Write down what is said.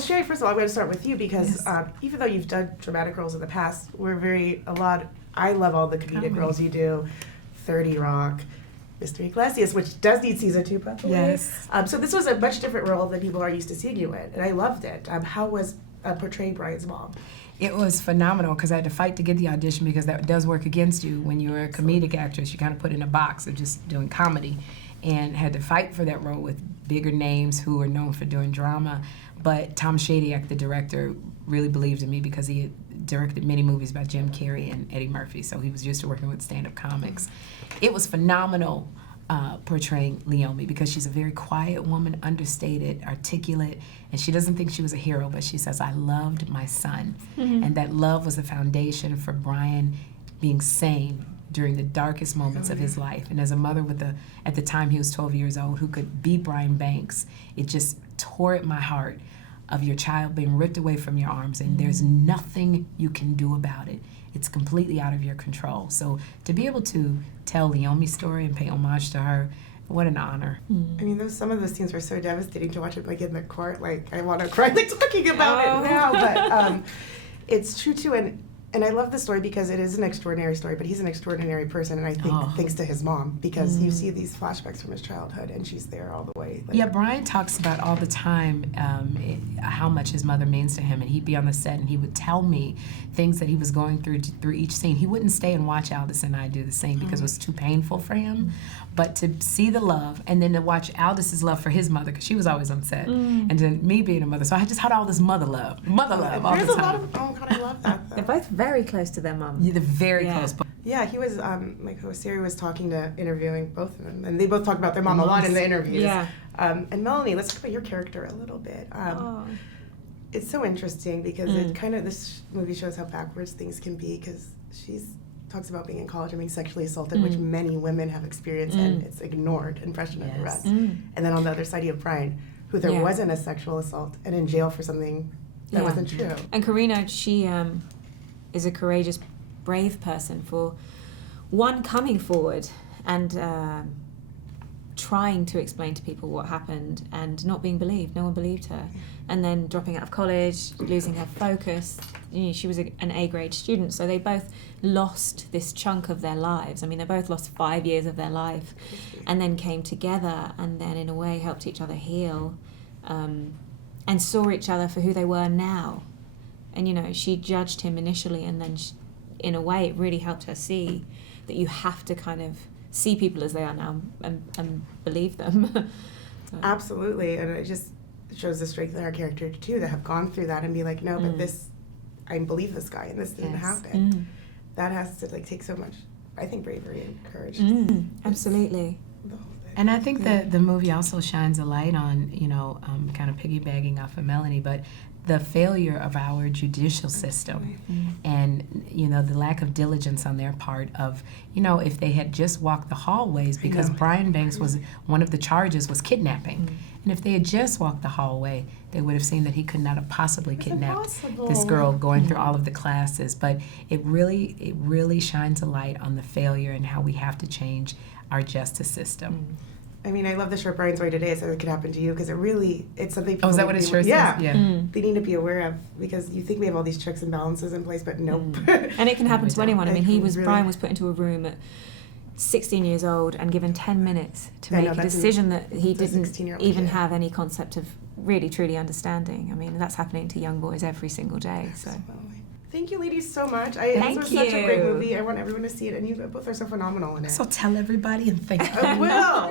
Sherri, first of all, I'm going to start with you because even though you've done dramatic roles in the past, I love all the comedic roles you do. 30 Rock, Mr. Iglesias, which does need season 2, by the way. Yes. So this was a much different role than people are used to seeing you in, and I loved it. How was portraying Brian's mom? It was phenomenal because I had to fight to get the audition because that does work against you when you're a comedic actress. You kind of put in a box of just doing comedy, and had to fight for that role with bigger names who are known for doing drama. But Tom Shadyac, the director, really believed in me because he had directed many movies by Jim Carrey and Eddie Murphy, so he was used to working with stand-up comics. It was phenomenal portraying Leomi because she's a very quiet woman, understated, articulate, and she doesn't think she was a hero, but she says, I loved my son. And that love was the foundation for Brian being sane during the darkest moments of his life. And as a mother at the time he was 12 years old, who could be Brian Banks, it just tore at my heart of your child being ripped away from your arms, and there's nothing you can do about it. It's completely out of your control. So to be able to tell Leomi's story and pay homage to her, what an honor. I mean, some of those scenes were so devastating to watch it like in the court. Like, I want to cry like talking about it now, but it's true too. And I love the story because it is an extraordinary story, but he's an extraordinary person, and I think thanks to his mom, because you see these flashbacks from his childhood, and she's there all the way. Yeah, Brian talks about all the time how much his mother means to him, and he'd be on the set, and he would tell me things that he was going through each scene. He wouldn't stay and watch Aldous and I do the same because it was too painful for him, but to see the love, and then to watch Aldous' love for his mother, because she was always on set, and then me being a mother, so I just had all this mother love all the time. There's a lot of, oh God, I love that, though. They're both very close to their mum. Yeah, they're very close. Yeah, he was, Sherri was interviewing both of them, and they both talked about their mom a lot in the interviews. Yeah. And Melanie, let's talk about your character a little bit. It's so interesting because this movie shows how backwards things can be, because she talks about being in college and being sexually assaulted, which many women have experienced, and it's ignored and brushed under the rug. And then on the other side, you have Brian, who there wasn't a sexual assault and in jail for something that wasn't true. And Karina, she is a courageous, brave person for one, coming forward and trying to explain to people what happened and not being believed. No one believed her. And then dropping out of college, losing her focus. You know, she was an A-grade student, so they both lost this chunk of their lives. I mean, they both lost 5 years of their life, and then came together and then in a way helped each other heal, and saw each other for who they were now. And, you know, she judged him initially, and then in a way it really helped her see that you have to kind of see people as they are now and believe them. So. Absolutely, and it just shows the strength in our character too, that have gone through that and be like, no, but I believe this guy, and this didn't happen. That has to take so much, I think, bravery and courage. Absolutely. And I think that the movie also shines a light on, kind of piggybacking off of Melanie, but the failure of our judicial system and, the lack of diligence on their part of, if they had just walked the hallways, because Brian Banks one of the charges was kidnapping. And if they had just walked the hallway, they would have seen that he could not have possibly kidnapped this girl going through all of the classes. But it really shines a light on the failure and how we have to change our justice system. I mean, I love the short Brian's way today, so it could happen to you, because it's something people is that what it sure says? Yeah. They need to be aware of, because you think we have all these checks and balances in place, but nope. And it can happen to anyone. I mean, Brian was put into a room at 16 years old and given 10 minutes to make a decision that he didn't even have any concept of really, truly understanding. I mean, that's happening to young boys every single day. So. Thank you, ladies, so much. This was such a great movie. I want everyone to see it, and you both are so phenomenal in it. So tell everybody and thank you. I will.